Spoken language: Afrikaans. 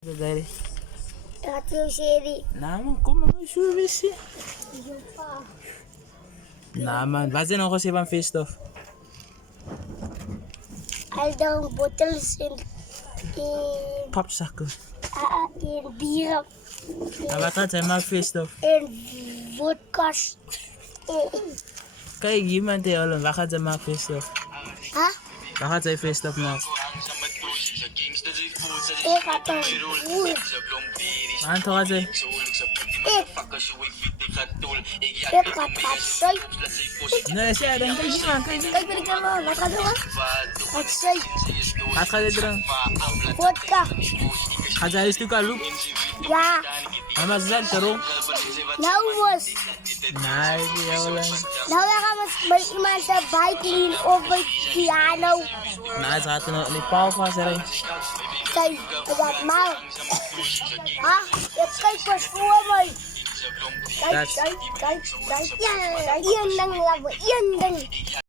Dari. Atıyor şeydi. Naman ko mga service eh. Yung pa. Naman. Bazen ako si Van Festoff. Aldang bottles in Popsack. in beer Abata sa mga Festoff. in vodka. Kaya giman tayo alam. Baka sa mga Festoff. Ha? Baka sa Festoff na. Katong Anto ka sa? katsoy. No, siya. Kaya giman. Kaya giman. Kay binigyan mo, nakagawa? Katsoy. Kaka lidrang. Vodka. Kajayos to ka, Luke. Ya. Ama zan, tarong. Naubos. Nay, di ako lang. Nawa ka mas baliman sa biking over piano. Naa sa atin na lipaw pa sa rin. Kay kagat mal. Ha? Kay pasuwa mo. Kay. Yan lang labo. Yan lang.